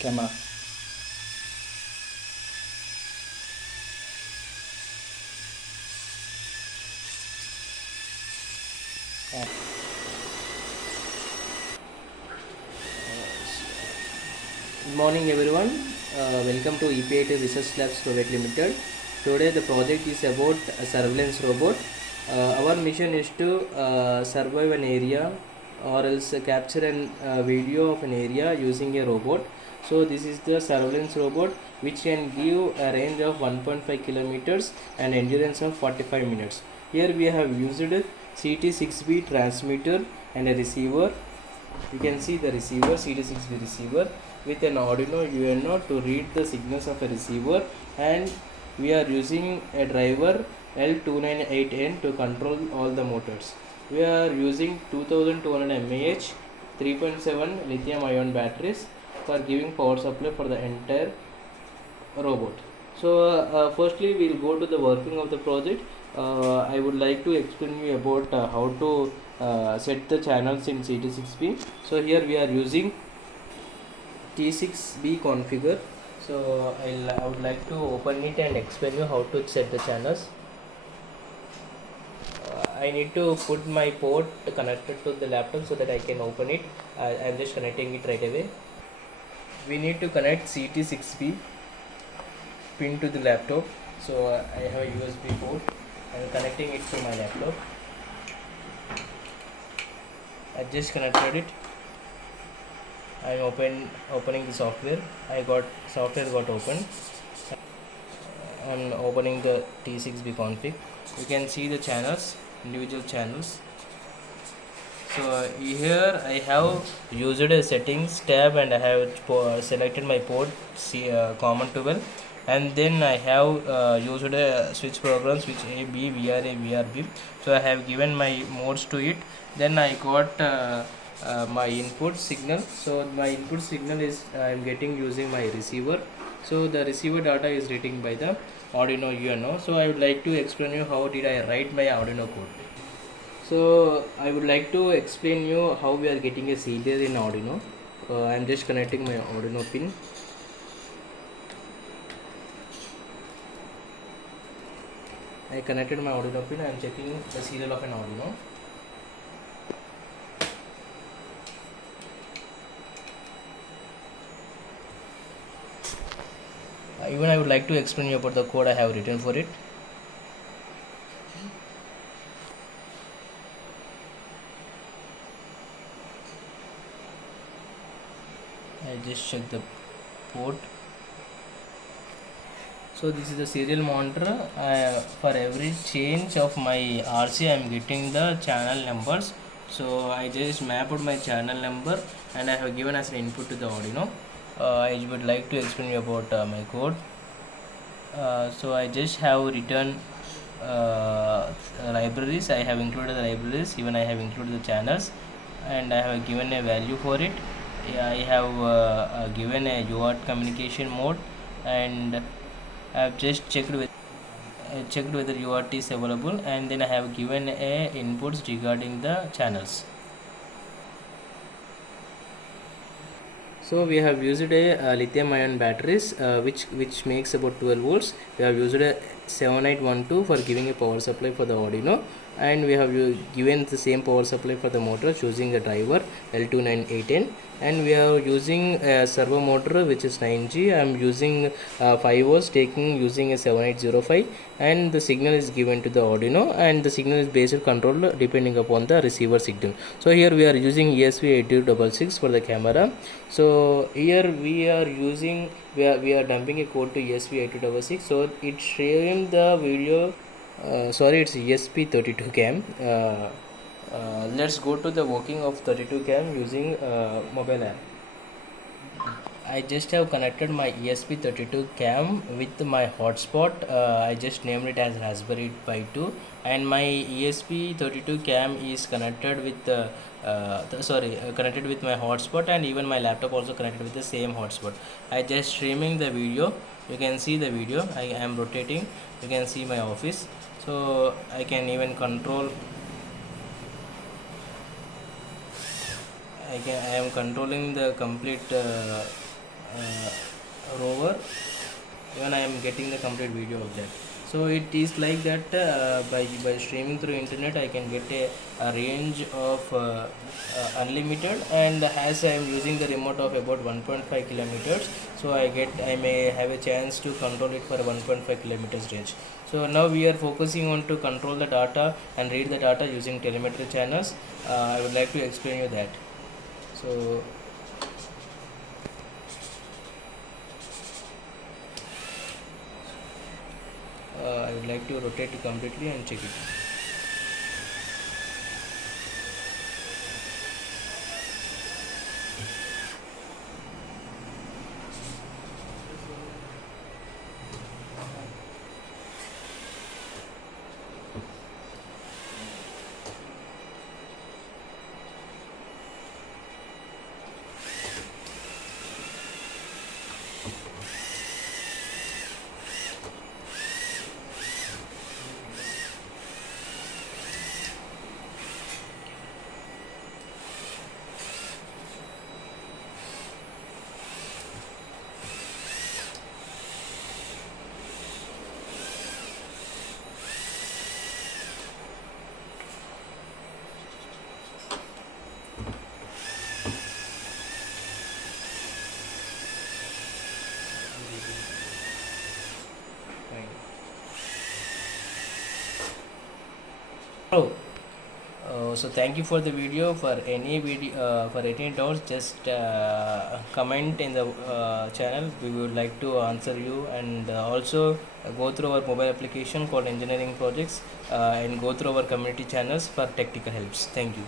camera. Uh, Good morning everyone. Welcome to EPIT Research Labs Private Limited. Today the project is about a surveillance robot. Our mission is to survive an area or else capture a video of an area using a robot. So this is the surveillance robot which can give a range of 1.5 kilometers and endurance of 45 minutes. Here we have used CT6B transmitter and a receiver. You can see the receiver, CT6B receiver with an Arduino UNO to read the signals of a receiver, and we are using a driver L298N to control all the motors. We are using 2200 mAh 3.7 lithium ion batteries for giving power supply for the entire robot. So firstly we will go to the working of the project. I would like to explain you about how to set the channels in CT6B. So here we are using T6B configure. So I would like to open it and explain you how to set the channels. I need to put my port connected to the laptop so that I can open it. I am just connecting it right away. We need to connect CT6B pin to the laptop. So I have a USB port. I am connecting it to my laptop. I just connected it. I am opening the software. Software got open. I am opening the T6B config. You can see the channels, individual channels. So here I have used a settings tab and I have selected my port common 12, and then I have used a switch program, switch A, B, VRA, VRB. So I have given my modes to it. Then I got my input signal. So my input signal is I am getting using my receiver. So the receiver data is reading by the Arduino UNO. So I would like to explain you how did I write my Arduino code. So I would like to explain you how we are getting a serial in Arduino. I am just connecting my Arduino pin. I connected my Arduino pin. I am checking the serial of an Arduino. Even I would like to explain you about the code I have written for it. I just check the port. So this is the serial monitor. For every change of my RC I am getting the channel numbers. So I just mapped my channel number and I have given as an input to the Arduino. I would like to explain you about my code. So I just have written libraries. I have included the libraries, even I have included the channels, and I have given a value for it. I have given a UART communication mode, and I have just checked whether UART is available, and then I have given a inputs regarding the channels. So we have used a lithium ion batteries which makes about 12 volts. We have used a 7812 for giving a power supply for the Arduino, and we have given the same power supply for the motor using a driver L298N, and we are using a servo motor which is 9G. I am using 5 volts taking using a 7805, and the signal is given to the Arduino, and the signal is based control depending upon the receiver signal. So here we are using ESP8266 for the camera. So here we are using we are dumping a code to ESP8266, so it's sharing the video. Sorry, it's ESP32 cam. Let's go to the working of 32 cam using mobile app. I just have connected my ESP32 cam with my hotspot. I just named it as Raspberry Pi 2, and my ESP32 cam is connected with connected with my hotspot, and even my laptop also connected with the same hotspot. I just streaming the video. You can see the video. I am rotating. You can see my office. So I can even control. I am controlling the complete rover, even I am getting the complete video of that. So it is like that, by streaming through internet I can get a range of unlimited, and as I am using the remote of about 1.5 kilometers, so I may have a chance to control it for 1.5 kilometers range. So now we are focusing on to control the data and read the data using telemetry channels. I would like to explain you that. So I would like to rotate it completely and check it. Fine. Oh, so thank you for the video. For any doubts, just comment in the channel. We would like to answer you, and also go through our mobile application called Engineering Projects, and go through our community channels for technical helps. Thank you.